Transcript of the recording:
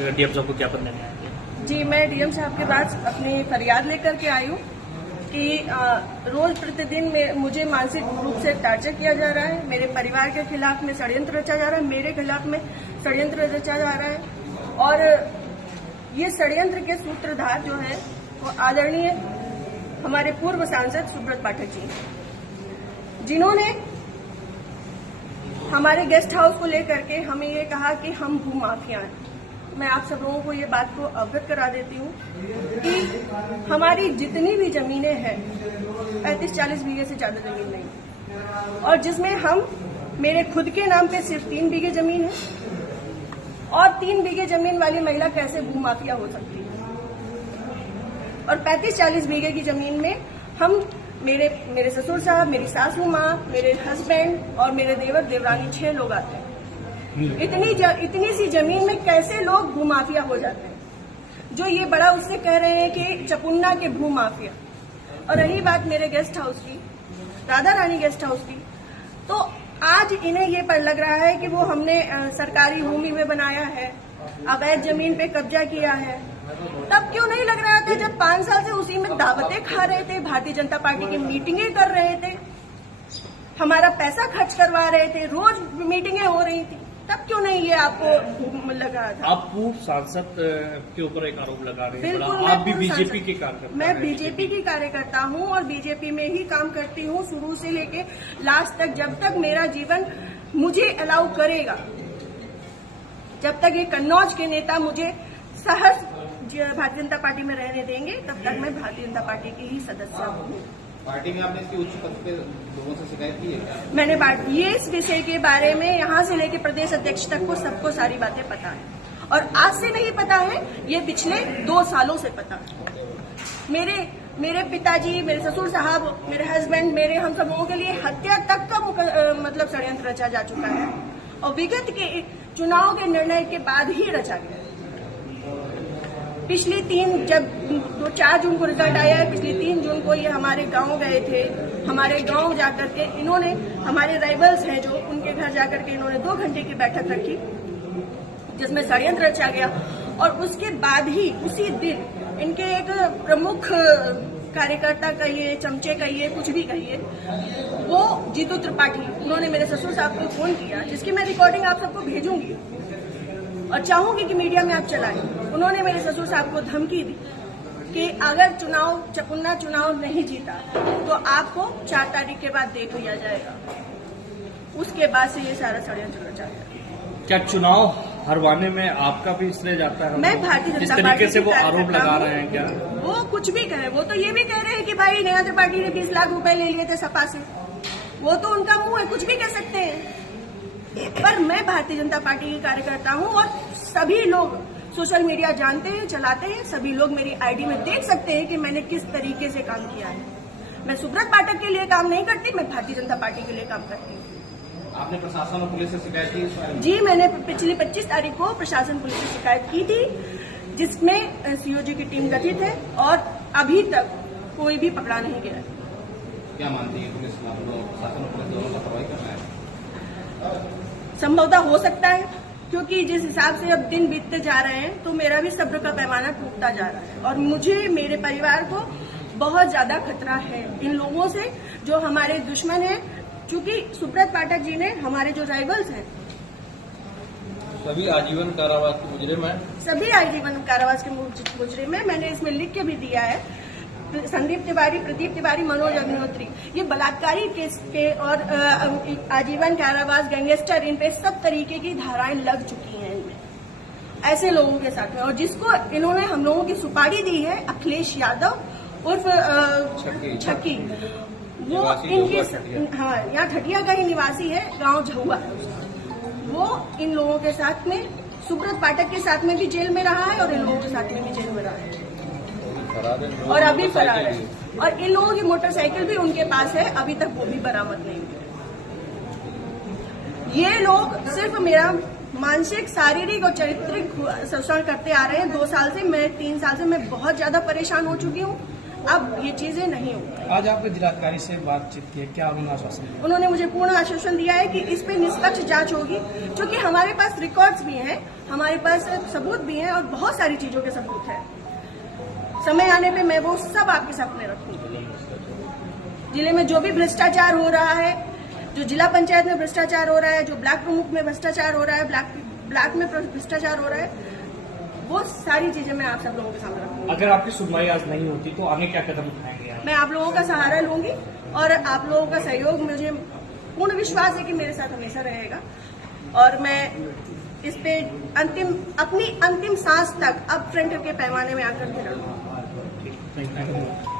DM साहब को ज्ञापन देने आए थे? जी, मैं डीएम साहब के पास अपनी फरियाद लेकर के आई हूँ कि रोज प्रतिदिन मुझे मानसिक रूप से टार्चर किया जा रहा है। मेरे परिवार के खिलाफ में षड्यंत्र रचा जा रहा है, मेरे खिलाफ में षड्यंत्र रचा जा रहा है। और ये षड्यंत्र के सूत्रधार जो है वो आदरणीय हमारे पूर्व सांसद सुब्रत पाठक जी, जिन्होंने हमारे गेस्ट हाउस को लेकर के हमें ये कहा कि हम भूमाफिया हैं। मैं आप सब लोगों को ये बात को अवगत करा देती हूँ कि हमारी जितनी भी जमीनें हैं 35-40 बीघे से ज्यादा जमीन नहीं, और जिसमें हम मेरे खुद के नाम पे सिर्फ 3 बीघे जमीन है। और 3 बीघे जमीन वाली महिला कैसे भूमाफिया हो सकती है? और 35-40 बीघे की जमीन में हम मेरे ससुर साहब, मेरी सासू माँ, मेरे हस्बैंड और मेरे देवर देवरानी 6 लोग आते हैं। इतनी सी जमीन में कैसे लोग भूमाफिया हो जाते हैं? जो ये बड़ा उससे कह रहे हैं कि चपुन्ना के भूमाफिया। और रही बात मेरे गेस्ट हाउस की, राधा रानी गेस्ट हाउस की, तो आज इन्हें ये पर लग रहा है कि वो हमने सरकारी भूमि में बनाया है, अवैध जमीन पे कब्जा किया है। तब क्यों नहीं लग रहा था जब 5 साल से उसी में दावतें खा रहे थे, भारतीय जनता पार्टी की मीटिंगें कर रहे थे, हमारा पैसा खर्च करवा रहे थे, रोज मीटिंगें हो रही थी, तब क्यों नहीं ये आपको लगा था? आप पूर्व सांसद के ऊपर एक आरोप लगा रहे हैं। बिल्कुल, आप भी बीजेपी के कार्यकर्ता? मैं बीजेपी की कार्यकर्ता हूँ और बीजेपी में ही काम करती हूँ शुरू से लेके लास्ट तक। जब तक मेरा जीवन मुझे अलाउ करेगा, जब तक ये कन्नौज के नेता मुझे सहज भारतीय जनता पार्टी में रहने देंगे, तब तक मैं भारतीय जनता पार्टी की ही सदस्य हूँ। पार्टी में आपने इसकी उच्च पद पे लोगों से शिकायत की है? मैंने ये इस विषय के बारे में यहाँ से लेकर प्रदेश अध्यक्ष तक को सबको सारी बातें पता है। और आज से नहीं पता है, ये पिछले 2 सालों से पता है। मेरे पिताजी, मेरे ससुर साहब, मेरे हस्बैंड, मेरे हम सब लोगों के लिए हत्या तक का मतलब षड्यंत्र रचा जा चुका है, और विगत के चुनाव के निर्णय के बाद ही रचा गया। पिछली 4 जून को रिजल्ट आया है, पिछली 3 जून को ये हमारे गांव गए थे। हमारे गांव जाकर के इन्होंने, हमारे राइवल्स हैं जो, उनके घर जाकर के इन्होंने 2 घंटे की बैठक रखी जिसमें षड्यंत्र रचा गया। और उसके बाद ही उसी दिन इनके एक प्रमुख कार्यकर्ता कहिए, चमचे कहिए, कुछ भी कहिए, वो जीतू त्रिपाठी, उन्होंने मेरे ससुर साहब को फोन किया, जिसकी मैं रिकॉर्डिंग आप सबको भेजूंगी और चाहूंगी कि मीडिया में आप चलाएं। उन्होंने मेरे ससुर साहब को धमकी दी कि अगर चपुन्ना चुनाव नहीं जीता तो आपको 4 तारीख के बाद देख लिया जाएगा। उसके बाद से ये सारा षड्यंत्र रचा गया। क्या चुनाव हरवाने में आपका भी श्रेय जाता है? मैं भारतीय जनता पार्टी, इस तरीके से वो आरोप लगा रहे हैं क्या? वो कुछ भी कहे, वो तो ये भी कह रहे हैं कि भाई नया त्रिपाठी ने 20 लाख रुपए ले लिए थे सपा से। वो तो उनका मुंह है, कुछ भी कह सकते हैं। पर मैं भारतीय जनता पार्टी की कार्यकर्ता हूँ और सभी लोग सोशल मीडिया जानते हैं, चलाते हैं। सभी लोग मेरी आईडी में देख सकते हैं कि मैंने किस तरीके से काम किया है। मैं सुब्रत पाठक के लिए काम नहीं करती, मैं भारतीय जनता पार्टी के लिए काम करती हूँ। आपने प्रशासन और पुलिस से शिकायत की इस बारे में? जी, मैंने पिछली 25 तारीख को प्रशासन पुलिस से शिकायत की थी, जिसमें सीओजी की टीम गठित है और अभी तक कोई भी पकड़ा नहीं गया। क्या मानती है पुलिस, प्रशासन और पुलिस दोनों लापरवाही कर रहा है? संभवतः हो सकता है, क्योंकि जिस हिसाब से अब दिन बीतते जा रहे हैं तो मेरा भी सब्र का पैमाना टूटता जा रहा है और मुझे, मेरे परिवार को बहुत ज्यादा खतरा है इन लोगों से जो हमारे दुश्मन हैं। क्योंकि सुब्रत पाठक जी ने, हमारे जो राइवल्स हैं, सभी आजीवन कारावास के मुजरिम में, सभी आजीवन कारावास के मुजरिम में। मैंने इसमें लिख के भी दिया है, संदीप तिवारी, प्रदीप तिवारी, मनोज अग्निहोत्री, ये बलात्कारी केस के और आजीवन कारावास, गैंगस्टर, इन पे सब तरीके की धाराएं लग चुकी हैं इनमें, ऐसे लोगों के साथ में। और जिसको इन्होंने हम लोगों की सुपारी दी है, अखिलेश यादव उर्फ छक्की, वो इनके, हाँ, यहाँ ठटिया का ही निवासी है, गांव झहुआ। वो इन लोगों के साथ में, सुब्रत पाठक के साथ में भी जेल में रहा है और इन लोगों के साथ में भी जेल में रहा है और अभी फरार है। और इन लोगों की मोटरसाइकिल भी उनके पास है, अभी तक वो भी बरामद नहीं हुई। ये लोग सिर्फ मेरा मानसिक, शारीरिक और चारित्रिक शोषण करते आ रहे हैं 2 साल से। मैं 3 साल से मैं बहुत ज्यादा परेशान हो चुकी हूँ। अब ये चीजें नहीं होंगी। आज आपने जिलाधिकारी से बातचीत की है, क्या उन्होंने आश्वासन दिया? उन्होंने मुझे पूर्ण आश्वासन दिया है कि इस पे निष्पक्ष जांच होगी, क्योंकि हमारे पास रिकॉर्ड्स भी हैं, हमारे पास सबूत भी हैं और बहुत सारी चीजों के सबूत हैं। समय आने पे मैं वो सब आपके सामने रखूंगी। जिले में जो भी भ्रष्टाचार हो रहा है, जो जिला पंचायत में भ्रष्टाचार हो रहा है, जो ब्लॉक प्रमुख में भ्रष्टाचार हो रहा है, ब्लॉक में भ्रष्टाचार हो रहा है, वो सारी चीजें मैं आप सब लोगों के सामने रखूंगी। अगर आपकी सुनवाई आज नहीं होती तो आगे क्या कदम उठाएंगे आप? मैं आप लोगों का सहारा लूंगी और आप लोगों का सहयोग, मुझे पूर्ण विश्वास है कि मेरे साथ हमेशा रहेगा और मैं इस पे अपनी अंतिम सांस तक अब फ्रंट के पैमाने में आकर के लड़ूंगी। Thank you.